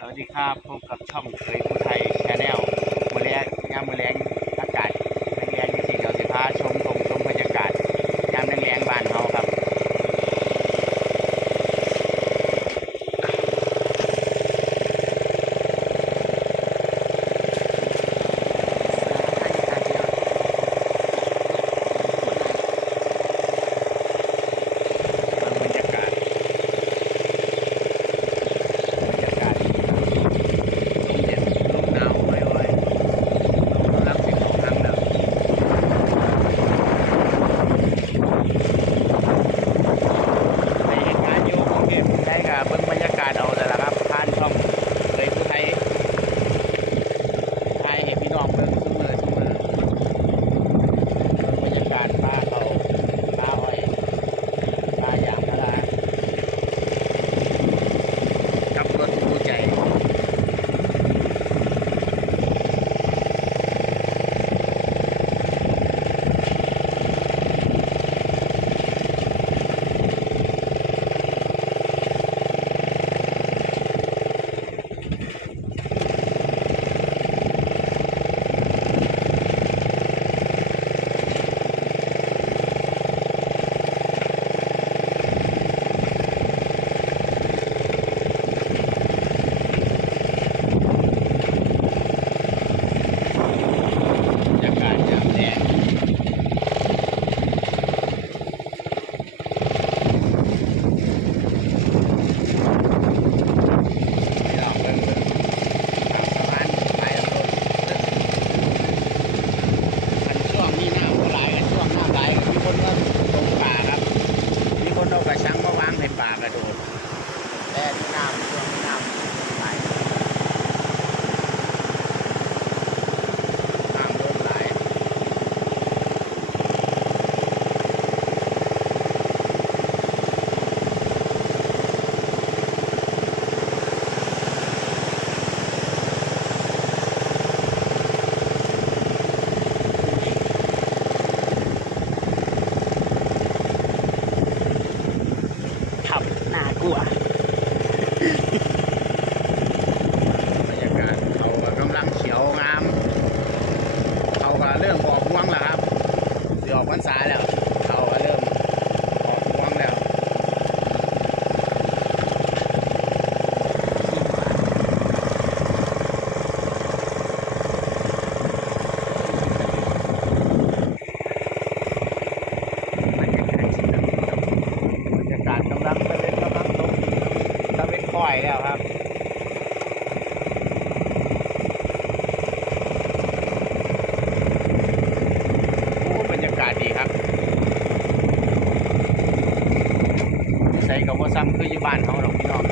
สวัสดีครับพบกับช่องเคยผู้ไทยแชาแนล น้ำ รรษาแล้วเขาก็เริ่มออกห่วงแล้วบรรยากาศกำลังเป็นกำลังตกตะเวนคอยแล้วครับ คืออยู่บ้านเขาหรอกพี่น้อง